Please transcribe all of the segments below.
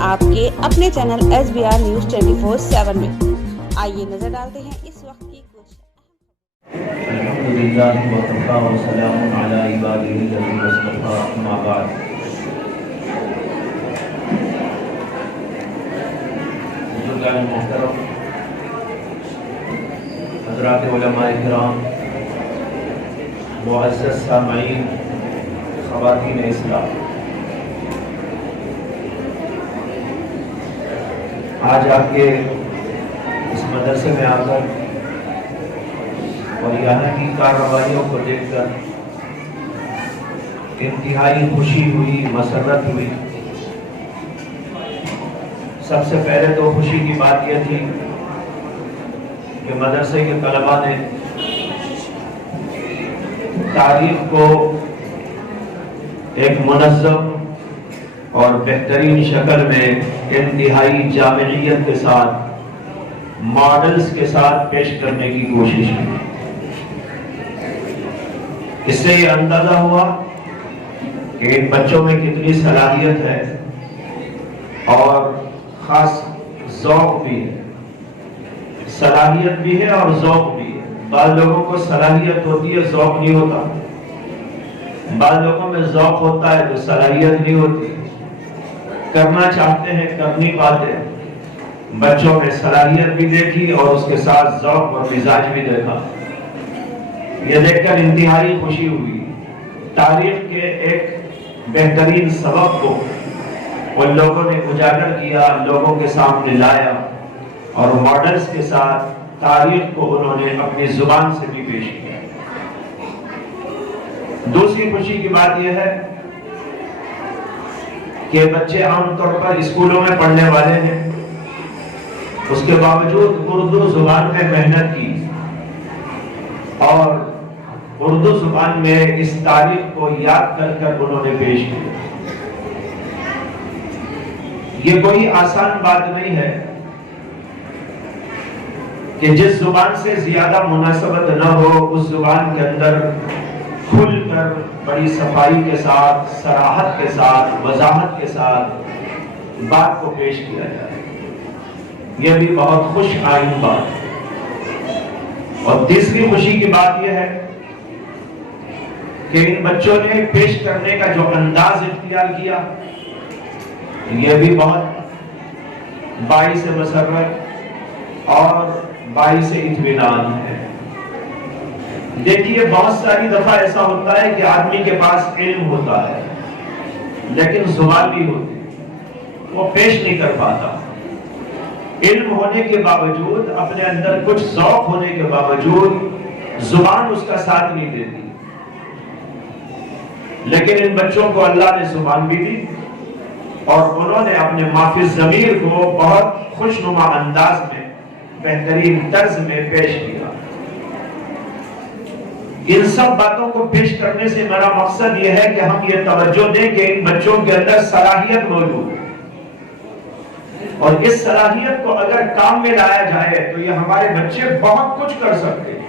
آپ کے اپنے چینل SBR نیوز 24/7 میں آئیے نظر ڈالتے ہیں اس وقت کی کچھ الحمدللہ وکفا وسلام علی عبادہ الذین اصطفی اما بعد بزرگان محترم حضرات علماء کرام معزز سامعین خواتین اسلام آج آپ کے اس مدرسے میں آ کر اور یہاں کی کارروائیوں کو دیکھ کر انتہائی خوشی ہوئی، مسرت ہوئی۔ سب سے پہلے تو خوشی کی بات یہ تھی کہ مدرسے کے طلباء نے تاریخ کو ایک منظم اور بہترین شکل میں انتہائی جامعیت کے ساتھ، ماڈلز کے ساتھ پیش کرنے کی کوشش کی۔ اس سے یہ اندازہ ہوا کہ ان بچوں میں کتنی صلاحیت ہے اور خاص ذوق بھی ہے۔ صلاحیت بھی ہے اور ذوق بھی ہے۔ بعض لوگوں کو صلاحیت ہوتی ہے، ذوق نہیں ہوتا۔ بعض لوگوں میں ذوق ہوتا ہے تو صلاحیت نہیں ہوتی، کرنا چاہتے ہیں کر نہیں پاتے۔ بچوں میں صلاحیت بھی دیکھی اور اس کے ساتھ ذوق اور مزاج بھی دیکھا۔ یہ دیکھ کر انتہائی خوشی ہوئی۔ تاریخ کے ایک بہترین سبق کو ان لوگوں نے اجاگر کیا، لوگوں کے سامنے لایا اور ماڈلز کے ساتھ تاریخ کو انہوں نے اپنی زبان سے بھی پیش کیا۔ دوسری خوشی کی بات یہ ہے کہ بچے عام طور پر اسکولوں میں پڑھنے والے ہیں، اس کے باوجود اردو زبان میں محنت کی اور اردو زبان میں اس تاریخ کو یاد کر کر انہوں نے پیش کیا۔ یہ کوئی آسان بات نہیں ہے کہ جس زبان سے زیادہ مناسبت نہ ہو اس زبان کے اندر کھل کر بڑی صفائی کے ساتھ، صراحت کے ساتھ، وضاحت کے ساتھ بات کو پیش کیا جائے۔ یہ بھی بہت خوش آئند بات ہے۔ اور تیسری خوشی کی بات یہ ہے کہ ان بچوں نے پیش کرنے کا جو انداز اختیار کیا یہ بھی بہت باعث مسرت اور باعث اطمینان ہے۔ دیکھیے بہت ساری دفعہ ایسا ہوتا ہے کہ آدمی کے پاس علم ہوتا ہے لیکن زبان بھی ہوتی ہے، وہ پیش نہیں کر پاتا۔ علم ہونے کے باوجود، اپنے اندر کچھ ذوق ہونے کے باوجود زبان اس کا ساتھ نہیں دیتی۔ لیکن ان بچوں کو اللہ نے زبان بھی دی اور انہوں نے اپنے مافی ضمیر کو بہت خوشنما انداز میں، بہترین طرز میں پیش کیا۔ ان سب باتوں کو پیش کرنے سے میرا مقصد یہ ہے کہ ہم یہ توجہ دیں کہ ان بچوں کے اندر صلاحیت موجود ہے اور اس صلاحیت کو اگر کام میں لایا جائے تو یہ ہمارے بچے بہت کچھ کر سکتے ہیں۔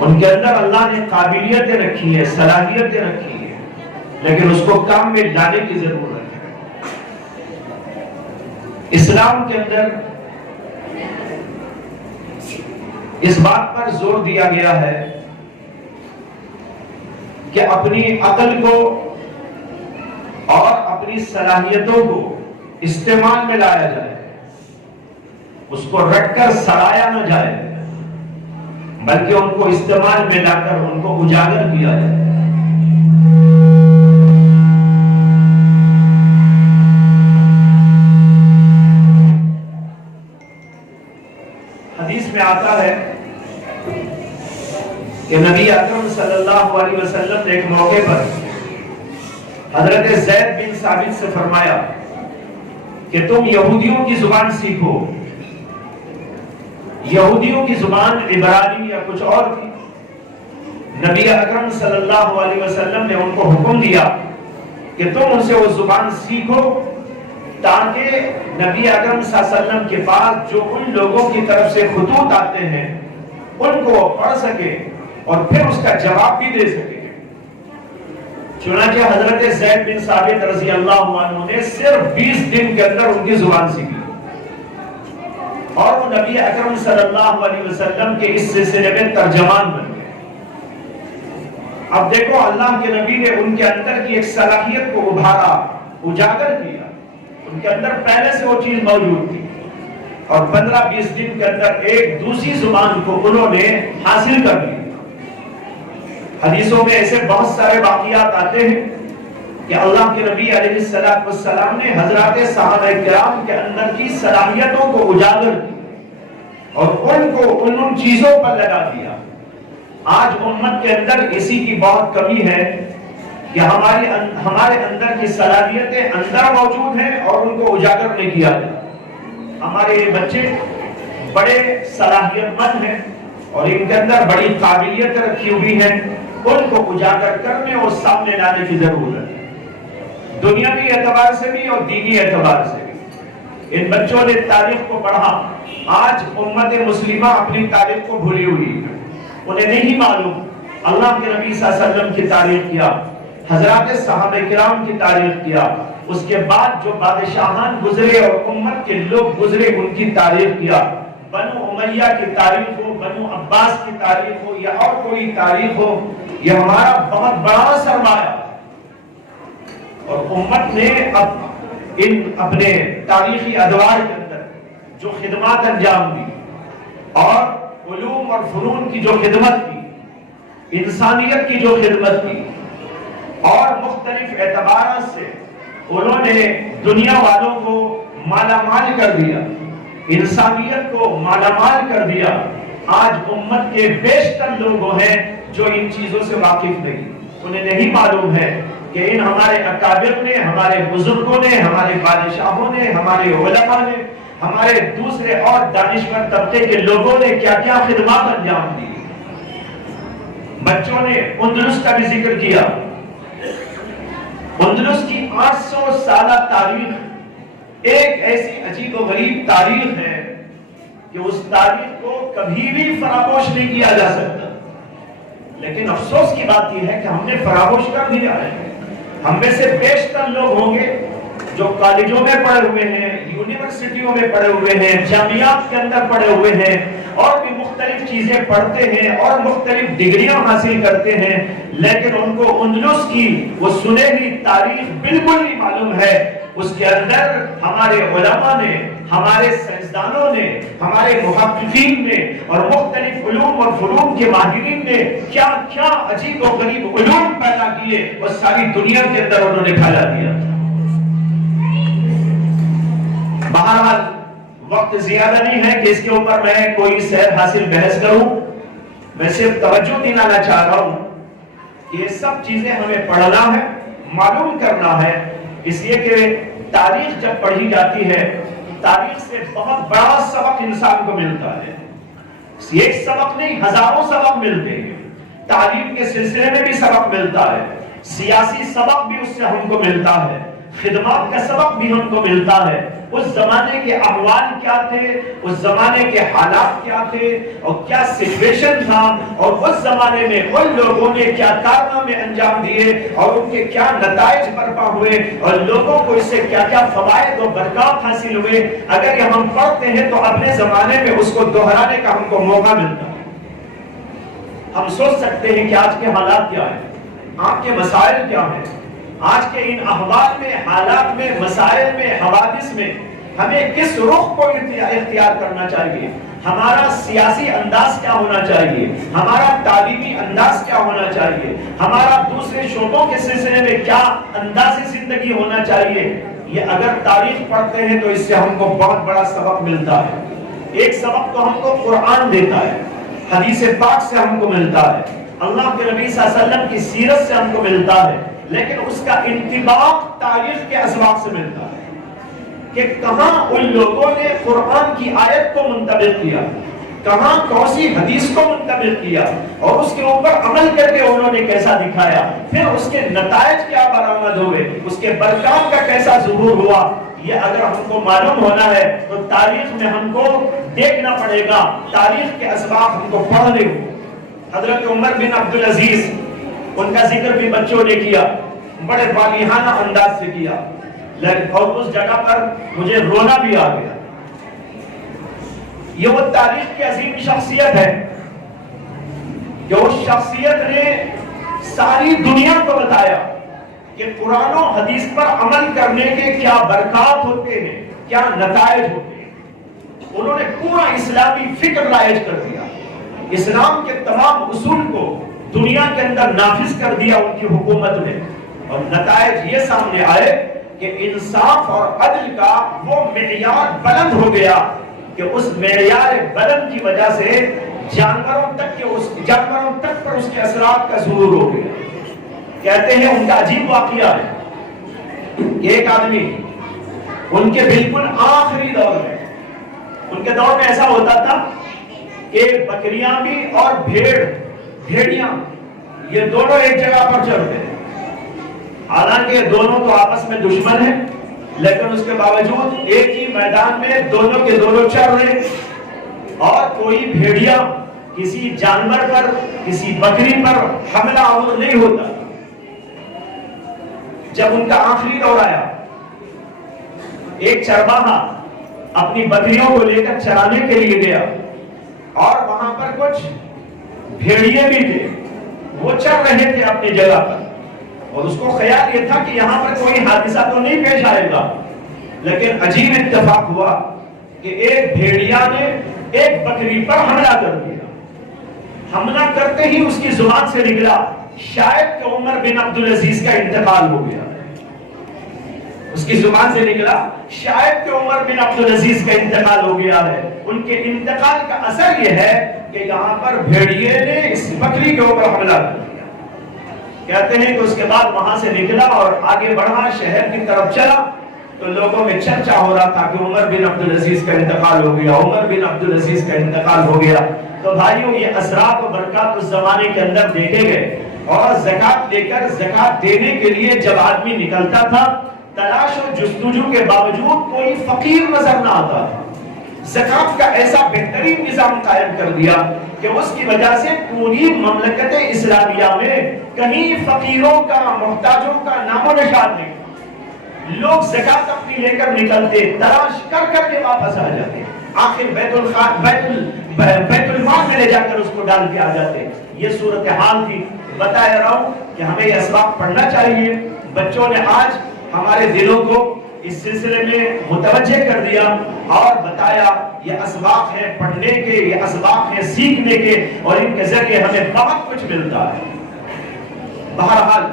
ان کے اندر اللہ نے قابلیتیں رکھی ہیں، صلاحیتیں رکھی ہیں، لیکن اس کو کام میں لانے کی ضرورت ہے۔ اسلام کے اندر اس بات پر زور دیا گیا ہے کہ اپنی عقل کو اور اپنی صلاحیتوں کو استعمال میں لایا جائے، اس کو رٹ کر سڑایا نہ جائے بلکہ ان کو استعمال میں لا کر ان کو اجاگر کیا جائے۔ حدیث میں آتا ہے کہ نبی اکرم صلی اللہ علیہ وسلم نے ایک موقع پر حضرت زید بن ثابت سے فرمایا کہ تم یہودیوں کی زبان سیکھو۔ یہودیوں کی زبان عبرانی یا کچھ اور تھی۔ نبی اکرم صلی اللہ علیہ وسلم نے ان کو حکم دیا کہ تم ان سے وہ زبان سیکھو تاکہ نبی اکرم صلی اللہ علیہ وسلم کے پاس جو ان لوگوں کی طرف سے خطوط آتے ہیں ان کو پڑھ سکے اور پھر اس کا جواب بھی دے سکے۔ چنانچہ حضرت زید بن ثابت رضی اللہ عنہ نے صرف 20 دن کے اندر ان کی زبان سیکھی اور وہ نبی اکرم صلی اللہ علیہ وسلم کے اس سلسلے میں ترجمان بن گئے۔ اب دیکھو اللہ کے نبی نے ان کے اندر کی ایک صلاحیت کو ابھارا، اجاگر کیا، ان کے اندر پہلے سے وہ چیز موجود تھی اور 15-20 دن کے اندر ایک دوسری زبان کو انہوں نے حاصل کر لیا۔ حدیثوں میں ایسے بہت سارے واقعات آتے ہیں کہ اللہ کے نبی علیہ السلام نے حضرات صحابہ کرام کے اندر کی صلاحیتوں کو اجاگر کیا اور ان کو ان چیزوں پر لگا دیا۔ آج امت کے اندر اسی کی بہت کمی ہے کہ ہمارے اندر کی صلاحیتیں اندر موجود ہیں اور ان کو اجاگر نہیں کیا جاتا۔ ہمارے یہ بچے بڑے صلاحیت مند ہیں اور ان کے اندر بڑی قابلیت رکھی ہوئی ہے، ان کو اجاگر کرنے اور سامنے لانے کی ضرورت ہے، دنیاوی اعتبار سے بھی اور دینی اعتبار سے بھی۔ ان بچوں نے تاریخ کو پڑھا، آج امت مسلمہ اپنی تاریخ کو بھولی ہوئی ہے، انہیں نہیں معلوم اللہ کے نبی صلی اللہ علیہ وسلم کی تاریخ کیا، حضرات صحابہ کرام کی تاریخ کیا، اس کے بعد جو بادشاہان گزرے اور امت کے لوگ گزرے ان کی تاریخ کیا، بنو امیہ کی تاریخ ہو، بنو عباس کی تاریخ ہو یا اور کوئی تاریخ ہو، یہ ہمارا بہت بڑا سرمایہ اور امت نے اب ان اپنے تاریخی ادوار کے اندر جو خدمات انجام دی اور علوم اور فنون کی جو خدمت کی، انسانیت کی جو خدمت کی اور مختلف اعتبارات سے انہوں نے دنیا والوں کو مالا مال کر دیا، انسانیت کو مالا مال کر دیا۔ آج امت کے بیشتر لوگ ہیں جو ان چیزوں سے واقف نہیں، انہیں نہیں معلوم ہے کہ ان ہمارے اکابر نے، ہمارے بزرگوں نے، ہمارے بادشاہوں نے، ہمارے علماء نے، ہمارے دوسرے اور دانشور طبقے کے لوگوں نے کیا کیا خدمات انجام دی۔ بچوں نے اندلس کا بھی ذکر کیا۔ اندلس کی 800 سالہ تاریخ ایک ایسی عجیب و غریب تاریخ ہے کہ اس تاریخ کو کبھی بھی فراموش نہیں کیا جا سکتا، لیکن افسوس کی بات یہ ہے کہ ہم نے فراموش کر دیا ہے۔ ہم میں سے بیشتر لوگ ہوں گے جو کالجوں میں پڑھے ہوئے ہیں، یونیورسٹیوں میں پڑھے ہوئے ہیں، جامعات کے اندر پڑھے ہوئے ہیں اور بھی مختلف چیزیں پڑھتے ہیں اور مختلف ڈگریاں حاصل کرتے ہیں، لیکن ان کو اندلس کی وہ سنہری تاریخ بالکل نہیں معلوم ہے۔ اس کے اندر ہمارے علماء نے، ہمارے سائنسدانوں نے، ہمارے محققین نے اور مختلف علوم اور فنون کے ماہرین نے کیا کیا عجیب و غریب علوم پیدا کیے اور ساری دنیا کے اندر انہوں نے پھیلا دیا۔ بہرحال وقت زیادہ نہیں ہے کہ اس کے اوپر میں کوئی سیر حاصل بحث کروں، میں صرف توجہ دلانا چاہ رہا ہوں کہ یہ سب چیزیں ہمیں پڑھنا ہے، معلوم کرنا ہے، اس لیے کہ تاریخ جب پڑھی جاتی ہے تاریخ سے بہت بڑا سبق انسان کو ملتا ہے۔ ایک سبق نہیں، ہزاروں سبق ملتے ہیں۔ تعلیم کے سلسلے میں بھی سبق ملتا ہے، سیاسی سبق بھی اس سے ہم کو ملتا ہے، خدمات کا سبق بھی ہم کو ملتا ہے۔ اس زمانے کے احوال کیا تھے، اس زمانے کے حالات کیا تھے اور کیا سچویشن تھا، اور اس زمانے میں ان لوگوں نے کیا کارنامے انجام دیے اور ان کے کیا نتائج برپا ہوئے اور لوگوں کو اس سے کیا کیا فوائد و برکات حاصل ہوئے۔ اگر یہ ہم پڑھتے ہیں تو اپنے زمانے میں اس کو دہرانے کا ہم کو موقع ملتا ہے۔ ہم سوچ سکتے ہیں کہ آج کے حالات کیا ہیں، آپ کے مسائل کیا ہیں، آج کے ان احوال میں، حالات میں، مسائل میں، حوادث میں ہمیں کس رخ کو اختیار کرنا چاہیے، ہمارا سیاسی انداز کیا ہونا چاہیے، ہمارا تعلیمی انداز کیا ہونا چاہیے، ہمارا دوسرے شعبوں کے سلسلے میں کیا انداز زندگی ہونا چاہیے۔ یہ اگر تاریخ پڑھتے ہیں تو اس سے ہم کو بہت بڑا سبق ملتا ہے۔ ایک سبق تو ہم کو قرآن دیتا ہے، حدیث پاک سے ہم کو ملتا ہے، اللہ کے نبی صلی اللہ علیہ وسلم کی سیرت سے ہم کو ملتا ہے، لیکن اس کا انطباق تاریخ کے اسباق سے ملتا ہے کہ کہاں ان لوگوں نے قرآن کی آیت کو منطبق کیا، کہاں کون سی حدیث کو منطبق کیا اور اس کے اوپر عمل کر کے انہوں نے کیسا دکھایا، پھر اس کے نتائج کیا برآمد ہوئے، اس کے برکات کا کیسا ظہور ہوا۔ یہ اگر ہم کو معلوم ہونا ہے تو تاریخ میں ہم کو دیکھنا پڑے گا، تاریخ کے اسباق ہم کو پڑھنے ہوں۔ حضرت عمر بن عبدالعزیز، ان کا ذکر بھی بچوں نے کیا، بڑے والیانہ انداز سے کیا، لیکن اور اس جگہ پر مجھے رونا بھی آ گیا۔ یہ وہ تاریخ کی عظیم شخصیت ہے کہ اس شخصیت نے ساری دنیا کو بتایا کہ قرآن و حدیث پر عمل کرنے کے کیا برکات ہوتے ہیں، کیا نتائج ہوتے ہیں۔ انہوں نے پورا اسلامی فکر رائج کر دیا، اسلام کے تمام اصول کو دنیا کے اندر نافذ کر دیا ان کی حکومت نے، اور نتائج یہ سامنے آئے کہ انصاف اور عدل کا وہ معیار بلند ہو گیا کہ اس معیار بلند کی وجہ سے جانوروں تک پر اس کے اثرات کا ظہور ہو گیا۔ کہتے ہیں ان کا عجیب واقعہ ہے، ایک آدمی ان کے بالکل آخری دور میں، ان کے دور میں ایسا ہوتا تھا کہ بکریاں بھی اور بھیڑیاں یہ دونوں ایک جگہ پر چلتے ہیں، حالانکہ دونوں تو آپس میں دشمن ہیں، لیکن اس کے باوجود ایک ہی میدان میں دونوں کے دونوں چل رہے، اور کوئی بھیڑیا کسی جانور پر، کسی بکری پر حملہ آور نہیں ہوتا۔ جب ان کا آخری دور آیا، ایک چرواہا اپنی بکریوں کو لے کر چرانے کے لیے گیا، اور وہاں پر کچھ بھیڑیے بھی تھے، وہ چل رہے تھے اپنی جگہ پر، اور اس کو خیال یہ تھا کہ یہاں پر کوئی حادثہ تو نہیں پیش آئے گا، لیکن عجیب اتفاق ہوا کہ ایک بھیڑیا نے ایک بکری پر حملہ کر دیا۔ حملہ کرتے ہی اس کی زبان سے نکلا، شاید کہ عمر بن عبدالعزیز کا انتقال ہو گیا۔ اس کی زبان سے نکلا، شاید کہ عمر بن عبدالعزیز کا انتقال ہو گیا ہے۔ ان کے انتقال کا اثر یہ ہے کہ یہاں پر بھیڑیے نے اس بکری کے اوپر حملہ کر دیا۔ کہتے ہیں کہ اس کے بعد وہاں سے نکلا اور آگے بڑھا، شہر کی طرف چلا، تو لوگوں میں چرچا ہو رہا تھا کہ عمر بن عبدالعزیز کا انتقال ہو گیا، عمر بن عبدالعزیز کا انتقال ہو گیا۔ تو بھائیوں، یہ اثرات و برکات اس زمانے کے اندر دیکھے گئے، اور زکات لے کر زکات دینے کے لیے جب آدمی نکلتا تھا، تلاش و جستجو کے باوجود کوئی فقیر نظر نہ آتا تھا۔ زکات کا ایسا بہترین نظام قائم کر دیا کہ اس کی وجہ سے پوری مملکت اسلامیہ میں کہیں فقیروں کا، محتاجوں کا نام و نشان نہیں۔ لوگ زکات اپنی لے کر نکلتے، تلاش کر کر کے واپس آ جاتے، آخر بیت المال میں لے جا کر اس کو ڈال کے آ جاتے۔ یہ صورتحال تھی۔ بتایا رہا ہوں کہ ہمیں یہ اسباق پڑھنا چاہیے۔ بچوں نے آج ہمارے دلوں کو اس سلسلے میں متوجہ کر دیا اور بتایا یہ اسباق ہیں پڑھنے کے، یہ اسباق ہیں سیکھنے کے، اور ان کے ذریعے ہمیں بہت کچھ ملتا ہے۔ بہرحال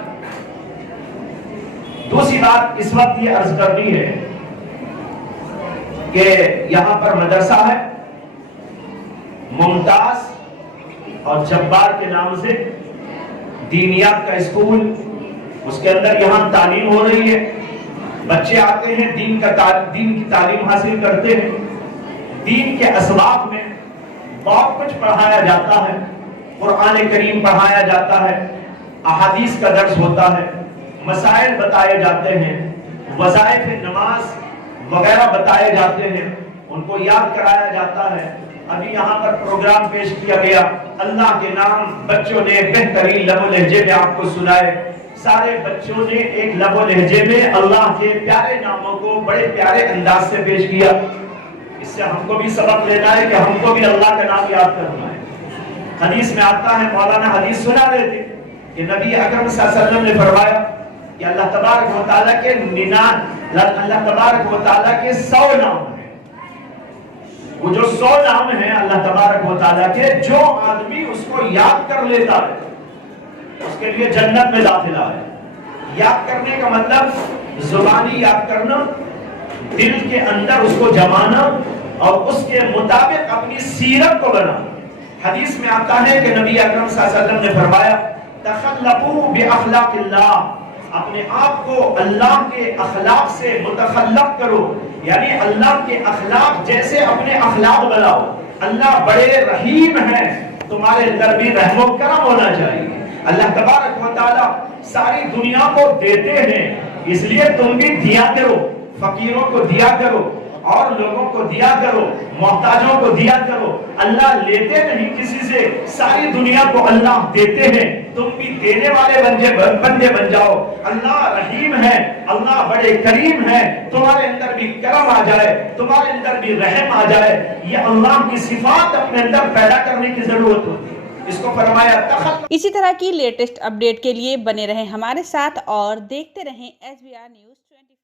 دوسری بات اس وقت یہ عرض کرنی ہے کہ یہاں پر مدرسہ ہے ممتاز اور جبار کے نام سے، دینیات کا اسکول، اس کے اندر یہاں تعلیم ہو رہی ہے، بچے آتے ہیں، دین کی تعلیم حاصل کرتے ہیں، دین کے اسباق میں بہت کچھ پڑھایا جاتا ہے، قرآن کریم پڑھایا جاتا ہے، احادیث کا درس ہوتا ہے، مسائل بتائے جاتے ہیں، وظائف نماز وغیرہ بتائے جاتے ہیں، ان کو یاد کرایا جاتا ہے۔ ابھی یہاں پر پروگرام پیش کیا گیا، اللہ کے نام بچوں نے بہترین لب و لہجے میں آپ کو سنائے، سارے بچوں نے ایک لب و لہجے میں اللہ کے پیارے ناموں کو بڑے پیارے انداز سے پیش کیا۔ اس سے ہم کو بھی سبق لینا ہے کہ ہم کو بھی اللہ کا نام یاد کرنا ہے۔ حدیث میں آتا ہے، مولانا حدیث سنا رہے تھے کہ نبی اکرم صلی اللہ علیہ وسلم نے فرمایا کہ اللہ تبارک و تعالیٰ کے اللہ تبارک و تعالیٰ کے 100 نام ہیں۔ وہ جو 100 نام ہیں اللہ تبارک و تعالیٰ کے، جو آدمی اس کو یاد کر لیتا ہے اس کے لیے جنت میں داخلہ ہے۔ یاد کرنے کا مطلب زبانی یاد کرنا، دل کے اندر اس کو جمانا اور اس کے مطابق اپنی سیرت کو بنانا۔ حدیث میں آتا ہے کہ نبی اکرم صلی اللہ علیہ وسلم نے فرمایا تخلقوا باخلاق اللہ، اپنے آپ کو اللہ کے اخلاق سے متخلق کرو، یعنی اللہ کے اخلاق جیسے اپنے اخلاق بناؤ۔ اللہ بڑے رحیم ہیں، تمہارے اندر بھی رحم و کرم ہونا چاہیے۔ اللہ تبارک و تعالیٰ ساری دنیا کو دیتے ہیں، اس لیے تم بھی دیا کرو، فقیروں کو دیا کرو، اور لوگوں کو دیا کرو، محتاجوں کو دیا کرو. اللہ لیتے نہیں کسی سے، ساری دنیا کو اللہ دیتے ہیں. تم بھی دینے والے بندے بن جاؤ. اللہ رحیم ہے، اللہ بڑے کریم ہے. تمہارے اندر بھی کرم آ جائے، تمہارے اندر بھی رحم آ جائے. یہ اللہ کی صفات اپنے اندر پیدا کرنے کی ضرورت ہوتی ہے. اس کو فرمایا تخلق. اسی طرح کی لیٹسٹ اپڈیٹ کے لیے بنے رہیں ہمارے ساتھ اور دیکھتے رہیں SBR News 24.